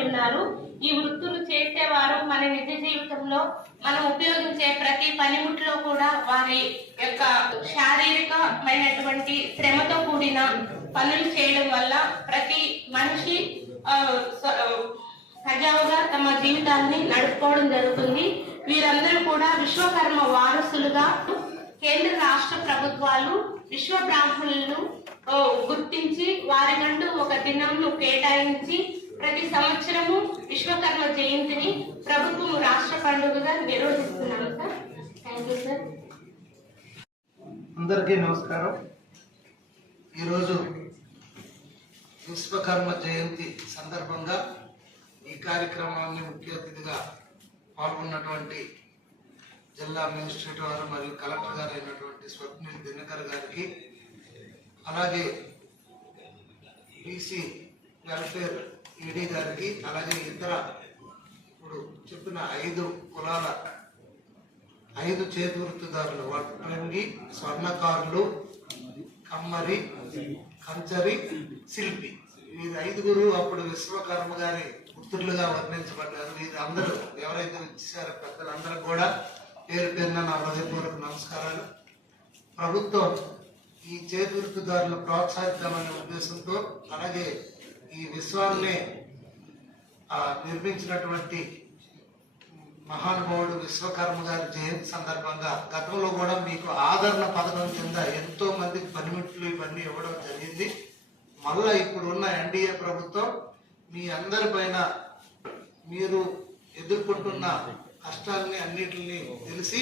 ఉన్నారు. ఈ వృత్తులు చేసేవారు మన నిజ జీవితంలో మనం ఉపయోగించే ప్రతి పనిముట్లో కూడా వారి యొక్క శారీరకమైనటువంటి శ్రమతో కూడిన పనులు చేయడం వల్ల ప్రతి మనిషి సజావుగా తమ జీవితాన్ని నడుపుకోవడం జరుగుతుంది. వీరందరూ కూడా విశ్వకర్మ వారసులుగా కేంద్ర రాష్ట్ర ప్రభుత్వాలు విశ్వ బ్రాహ్మణులను గుర్తించి వారికంటూ ఒక దినంను కేటాయించి ప్రతి సంవత్సరము విశ్వకర్మ జయంతిని ప్రభుత్వం రాష్ట్ర పండుగగా నిర్వహిస్తున్నాము సార్. Thank you sir. అందరికీ నమస్కారం. ఈరోజు విశ్వకర్మ జయంతి సందర్భంగా ఈ కార్యక్రమాన్ని ముఖ్య అతిథిగా పాల్గొన్నటువంటి జిల్లా మేజిస్ట్రేట్ వారు మరియు కలెక్టర్ గారు అయినటువంటి స్వప్నిల్ దినకర్ గారికి, అలాగే బీసీ వెల్ఫేర్ ఈడీ గారికి, అలాగే ఇతర ఇప్పుడు చెప్పిన 5 కులాల 5 చేతి వృత్తిదారులు వడ్రంగి, స్వర్ణకారులు, కమ్మరి, కంచరి, శిల్పి, వీరు 5గురు అప్పుడు విశ్వకర్మ గారి పుత్రులుగా వర్ణించబడ్డారు. వీరు అందరూ ఎవరైతే ఇచ్చారో పెద్దలందరూ కూడా పేరు పేరున నా హృదయపూర్వక నమస్కారాలు. ప్రభుత్వం ఈ చేతి వృత్తిదారులు ప్రోత్సహిద్దామనే ఉద్దేశంతో, అలాగే ఈ విశ్వాన్ని నిర్మించినటువంటి మహానుభావుడు విశ్వకర్మ గారి జయంతి సందర్భంగా గతంలో కూడా మీకు ఆదరణ పథకం కింద ఎంతో మందికి పనిముట్లు ఇవన్నీ ఇవ్వడం జరిగింది. మళ్ళా ఇప్పుడు ఉన్న ఎన్డీఏ ప్రభుత్వం మీ అందరి పైన మీరు ఎదుర్కొంటున్న కష్టాలని అన్నిటిని తెలిసి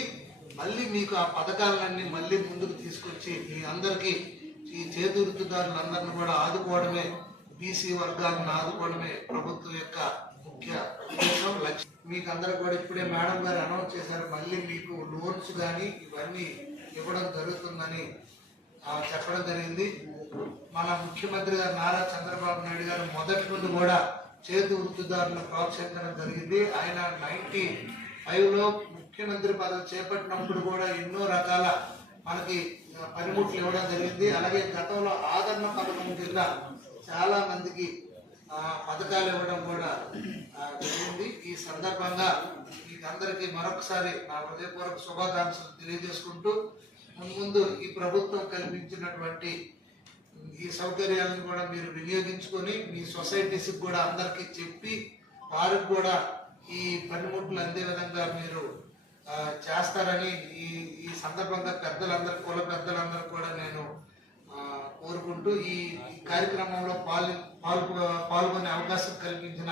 మళ్ళీ మీకు ఆ పథకాలన్నీ మళ్ళీ ముందుకు తీసుకొచ్చి మీ అందరికీ ఈ చేతి వృత్తిదారులందరినీ కూడా ఆదుకోవడమే, బీసీ వర్గాలను ఆదుకోవడమే ప్రభుత్వం యొక్క ముఖ్య ఉద్దేశం, లక్ష్యం. మీకు అందరూ కూడా ఇప్పుడే మేడం గారు అనౌన్స్ చేశారు, మళ్ళీ మీకు లోన్స్ కానీ ఇవన్నీ ఇవ్వడం జరుగుతుందని చెప్పడం జరిగింది. మన ముఖ్యమంత్రి గారు నారా చంద్రబాబు నాయుడు గారు మొదటి నుండి కూడా చేతి వృత్తిదారులను ప్రోత్సహించడం జరిగింది. ఆయన 95లో ముఖ్యమంత్రి పదవి చేపట్టినప్పుడు కూడా ఎన్నో రకాల మనకి పనిముట్లు ఇవ్వడం జరిగింది. అలాగే గతంలో ఆదరణ పథకం కింద చాలా మందికి పథకాలు ఇవ్వడం కూడా జరిగింది. ఈ సందర్భంగా మీకు అందరికీ మరొకసారి నా హృదయపూర్వక శుభాకాంక్షలు తెలియజేసుకుంటూ, ముందు ఈ ప్రభుత్వం కల్పించినటువంటి ఈ సౌకర్యాలను కూడా మీరు వినియోగించుకొని మీ సొసైటీస్కి కూడా అందరికీ చెప్పి వారికి కూడా ఈ పనిముట్లు అందే విధంగా మీరు చేస్తారని ఈ సందర్భంగా పెద్దలందరూ, కుల పెద్దలందరూ కూడా నేను కోరుకుంటూ ఈ కార్యక్రమంలో పాల్గొనే అవకాశం కల్పించిన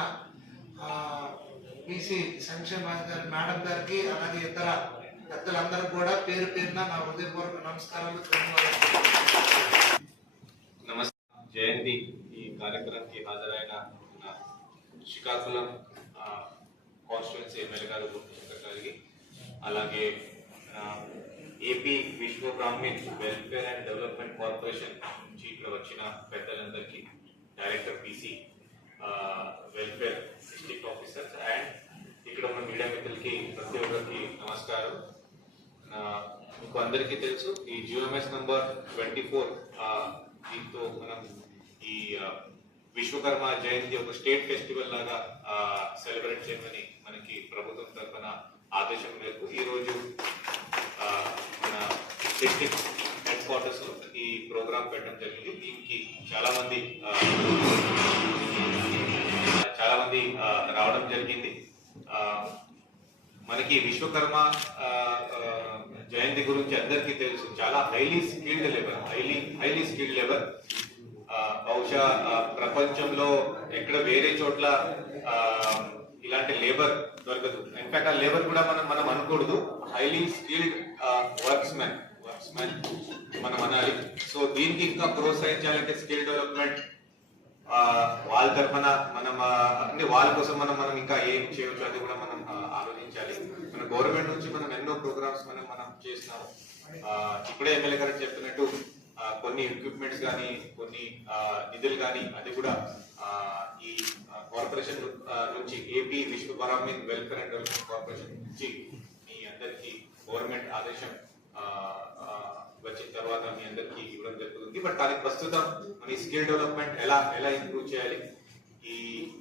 బీసీ సంక్షేమ అధికారి మేడం గారికి, అలాగే ఇతర పెద్దలందరూ కూడా పేరు పేరున నా హృదయపూర్వక నమస్కారాలు. జయంతి ఈ కార్యక్రమానికి హాజరైన శ్రీకాకుళం కాన్స్టిట్యుయెన్సీ ఎమ్మెల్యే గారు గారికి, అలాగే AP Vishwa Brahman welfare and development corporation నుంచి ఇక్కడ వచ్చిన పెద్దలందరికీ, director BC welfare district officers and ఇక్కడ ఉన్న మీడియా మిత్రులకి ప్రతి ఒక్కరికి నమస్కారం. మీకు అందరికీ తెలుసు, ఈ జియోఎంఎస్ నంబర్ 24 దీంతో మనం ఈ విశ్వకర్మ జయంతి ఒక స్టేట్ ఫెస్టివల్ లాగా సెలబ్రేట్ చేయమని మనకి ప్రభుత్వం తరఫున ఆదేశం మేరకు ఈరోజు మన డిస్ట్రిక్ట్ హెడ్ క్వార్టర్స్ లో ఈ ప్రోగ్రామ్ పెట్టడం జరిగింది. దీనికి చాలా మంది రావడం జరిగింది. మనకి విశ్వకర్మ జయంతి గురించి అందరికీ తెలుసు, చాలా హైలీ స్కిల్డ్ లేబర్. బహుశా ప్రపంచంలో ఎక్కడ వేరే చోట్ల ఇలాంటి లేబర్ దొరకదు. ఇన్ఫాక్ట్ ఆ లేబర్ కూడా మనం అనకూడదు, హైలీ స్కిల్డ్ వర్క్స్ మ్యాన్ మనం అనాలి. సో దీనికి ఇంకా ప్రోత్సహించాలంటే స్కిల్ డెవలప్మెంట్ వాళ్ళ తరఫున మనం అంటే వాళ్ళ కోసం మనం ఇంకా ఏం చేయవచ్చు అది కూడా మనం ఆలోచించాలి. మన గవర్నమెంట్ నుంచి మనం ఎన్నో ప్రోగ్రామ్స్ మనం చేస్తున్నాము. ఇప్పుడే ఎమ్మెల్యే గారు చెప్పినట్టు కొన్ని ఎక్విప్మెంట్స్ కానీ కొన్ని నిధులు కానీ అది కూడా ఈ కార్పొరేషన్ నుంచి AP Vishwa Brahman welfare and development corporation నుంచి మీ అందరికీ గవర్నమెంట్ ఆదేశం వచ్చిన తర్వాత మీ అందరికీ ఇవ్వడం జరుగుతుంది. బట్ కానీ ప్రస్తుతం మన స్కిల్ డెవలప్మెంట్ ఎలా ఇంప్రూవ్ చేయాలి,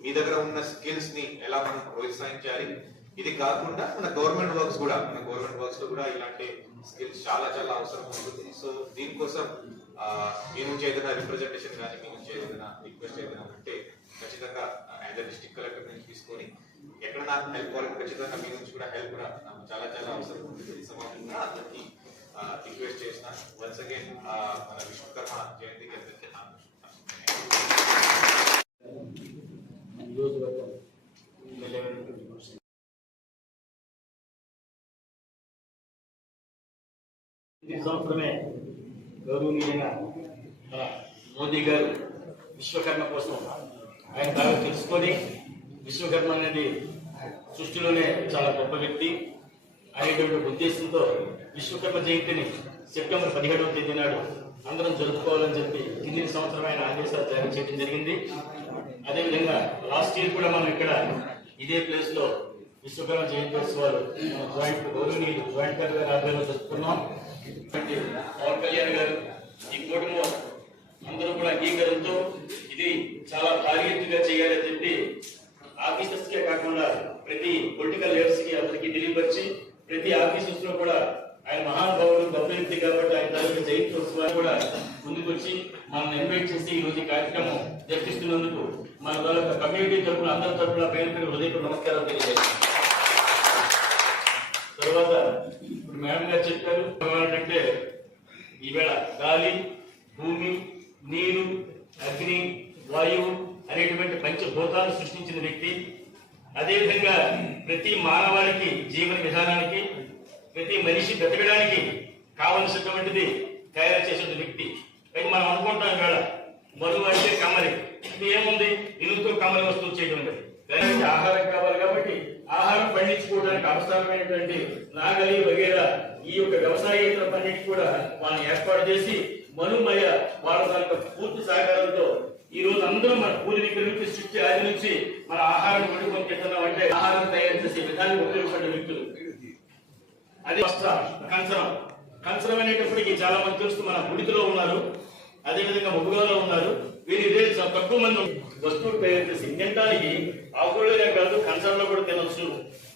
మీ దగ్గర ఉన్న స్కిల్స్ ని ఎలా మనం ప్రోత్సహించాలి, ఇది కాకుండా మన గవర్నమెంట్ వర్క్స్ లో కూడా ఇలాంటి స్కిల్స్ చాలా అవసరం ఉంటుంది. సో దీనికోసం మీ నుంచి ఏదైనా రిప్రజెంటేషన్ కానీ మీ నుంచి ఏదైనా రిక్వెస్ట్ ఏదైనా ఉంటే ఖచ్చితంగా యాజ్ డిస్ట్రిక్ట్ కలెక్టర్ నుంచి తీసుకొని ఎక్కడ నాకు హెల్ప్ కావాలి ఖచ్చితంగా మీ నుంచి కూడా హెల్ప్ కూడా నాకు చాలా అవసరం ఉంటుంది. సమాజంగా అందరికీ రిక్వెస్ట్ చేసిన వన్స్ అగైన్ మన విశ్వకర్మ జయంతికి అందరికీ ఈ సంవత్సరమే గౌరవనీయంగా మన మోదీ గారు విశ్వకర్మ కోసం ఆయన బాగా తెలుసుకొని విశ్వకర్మ అనేది సృష్టిలోనే చాలా గొప్ప వ్యక్తి అనేటువంటి ఉద్దేశంతో విశ్వకర్మ జయంతిని సెప్టెంబర్ 17వ తేదీ నాడు అందరం జరుపుకోవాలని చెప్పి కింది సంవత్సరం ఆయన ఆదేశాలు జారీ చేయడం జరిగింది. అదేవిధంగా లాస్ట్ ఇయర్ కూడా మనం ఇక్కడ ఇదే ప్లేస్ లో విశ్వకర్మ జయంతి ఉత్సవాలు గౌరవనీయులు జాయింట్ కలెక్టర్ ఆధ్వర్యంలో జరుపుకున్నాం. పవన్ కళ్యాణ్ గారు ఈ కుటుంబం అందరూ కూడా అంగీకారంతో ఇది చాలా భారీ ఎత్తుగా చేయాలని చెప్పి ఆఫీసర్స్ కే కాకుండా ప్రతి పొలిటికల్ లీడర్స్ కి అందరికీ తెలియపరిచి ప్రతి ఆఫీసర్స్ లో కూడా ఆయన మహానుభావుడు గొప్ప వ్యక్తి కాబట్టి ఆయన తరఫు జయంతి ఉత్సవాలు కూడా ముందుకొచ్చి మనం ఇన్వైట్ చేసి ఈ రోజు కార్యక్రమం జరిపిస్తున్నందుకు మన కమ్యూనిటీ తరఫున అందరి తరఫున పేరు హృదయపూర్వక నమస్కారం తెలియజేస్తాం. తర్వాత ఇప్పుడు మేడం గారు చెప్పారు అంటే ఈవేళ గాలి, భూమి, నీరు, అగ్ని, వాయువు అనేటువంటి పంచభూతాలు సృష్టించిన వ్యక్తి. అదేవిధంగా ప్రతి మానవాళికి జీవన విధానానికి ప్రతి మనిషి బ్రతకడానికి కావలసినటువంటిది తయారు చేసిన వ్యక్తి. అయితే మనం అనుకుంటాం ఈవేళ మరువు అంటే కమ్మరి, ఇది ఏముంది ఇనుతో కమ్మరి వస్తువులు చేయడం లేదు. ఆహారం కావాలి కాబట్టి ఆహారం పండించుకోవడానికి అవసరమైనటువంటి నాగలి వగేరా ఈ యొక్క వ్యవసాయేతర పన్నిటి కూడా మనం ఏర్పాటు చేసి మనుమయ వాళ్ళ యొక్క పూర్తి సహకారంతో ఈ రోజు అందరూ మన పూర్వీకుల నుంచి సృష్టి ఆది నుంచి మన ఆహారం వండుకొని తింటున్నాం అంటే ఆహారం తయారు చేసే విధానికి ఉపయోగపడే వ్యక్తులు. అది వస్త్ర కంచరం అనేటప్పటికీ చాలా మంది తెలుస్తూ మన గుడిలో ఉన్నారు, అదేవిధంగా మొగుడులో ఉన్నారు. వీరు ఇదే తక్కువ మంది వస్తువులు తయారు చేసి తినడానికి ఆకులనే కాదు కంచాలలో కూడా తినొచ్చు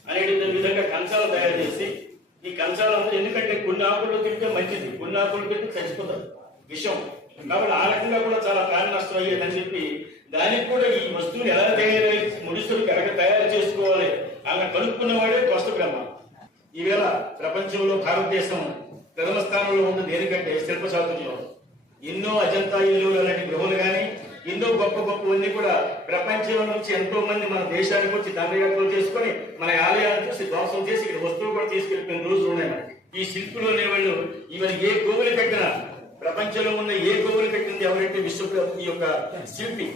అనే విధంగా కంచాలు తయారు చేసి ఈ కంచాలంతా ఎందుకంటే కొన్ని ఆకులు తింటే మంచిది, కొన్ని ఆకులు తింటే చచ్చిపోతారు విషం, కాబట్టి ఆ రకంగా కూడా చాలా ప్రాణ నష్టం అయ్యేదని చెప్పి దానికి కూడా ఈ వస్తువుని ఎలా తయారు ముడిస్తులకు ఎలా తయారు చేసుకోవాలి అలా కనుక్కున్నవాడే వస్తుబ్రహ్మ. ఈవేళ ప్రపంచంలో భారతదేశం ప్రథమ స్థానంలో ఉంటుంది. ఎందుకంటే శిల్పశాస్త్రంలో ఎన్నో అజంతా ఇల్లు అలాంటి గృహాలు కానీ ఎన్నో గొప్పవన్నీ కూడా ప్రపంచంలో నుంచి ఎంతో మంది మన దేశానికి వచ్చి దండయాత్రలు చేసుకుని మన ఆలయాలను చూసి ధ్వంసం చేసి ఇక్కడ వస్తువులు కూడా తీసుకెళ్ళిపోయిన రోజులు ఉన్నాయి మనకి. ఈ శిల్పులు అనేవాళ్ళు ఇవన్నీ ఏ గోవులు కట్టినా ప్రపంచంలో ఉన్న ఏ గోవులు కట్టింది ఎవరంటే ఈ యొక్క శిల్పి.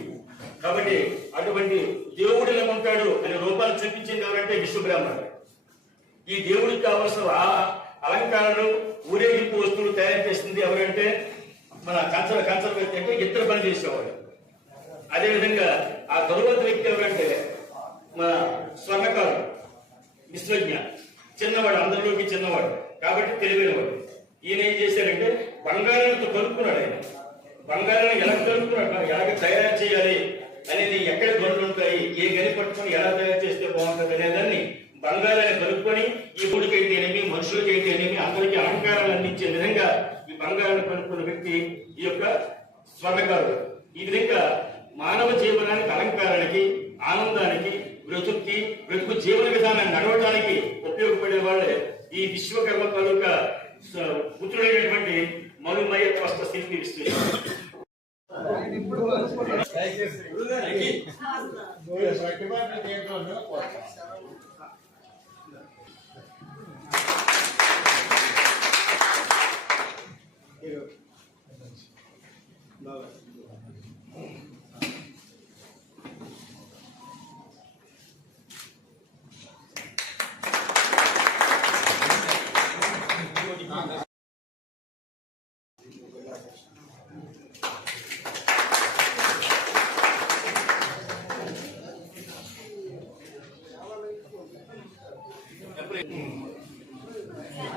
కాబట్టి అటువంటి దేవుడు ఎలా ఉంటాడు అనే రూపాలు చూపించింది ఎవరంటే విశ్వబ్రాహ్మణుడు. ఈ దేవుడికి కావాల్సిన అలంకారాలు ఊరేగింపు వస్తువులు తయారు చేసింది ఎవరంటే మన కంచర వ్యక్తి అంటే ఇద్దరు పని చేసేవాడు. అదేవిధంగా ఆ తరువాత వ్యక్తి ఎవరంటే మన స్వర్ణకారుడు, విశ్వజ్ఞ, చిన్నవాడు, అందరిలోకి చిన్నవాడు కాబట్టి తెలివైనవాడు. ఈయన ఏం చేశారంటే బంగారాలతో కలుపుకున్నాడు. ఆయన బంగారాన్ని ఎలా కలుపుకున్నాడు, ఎలాగ తయారు చేయాలి అనేది, ఎక్కడ గొడవలు ఉంటాయి, ఏ గని పట్టుకొని ఎలా తయారు చేస్తే బాగుంటుంది అనేదాన్ని బంగారాన్ని కలుపుకొని ఈ ఊడికైతేనేమి మనుషులకైతేనేమి అందరికీ అలంకారాలు అందించే విధంగా ఈ బంగారాన్ని కలుపుకున్న వ్యక్తి ఈ యొక్క స్వర్ణకారుడు. ఈ విధంగా మానవ జీవనానికి, అలంకారానికి, ఆనందానికి, బ్రతుకు జీవన విధానాన్ని నడవడానికి ఉపయోగపడే వాళ్ళే ఈ విశ్వకర్మ తాలూకా పుత్రుడైనటువంటి మనుమయ వస్త్ర శిల్పి విశ్వ.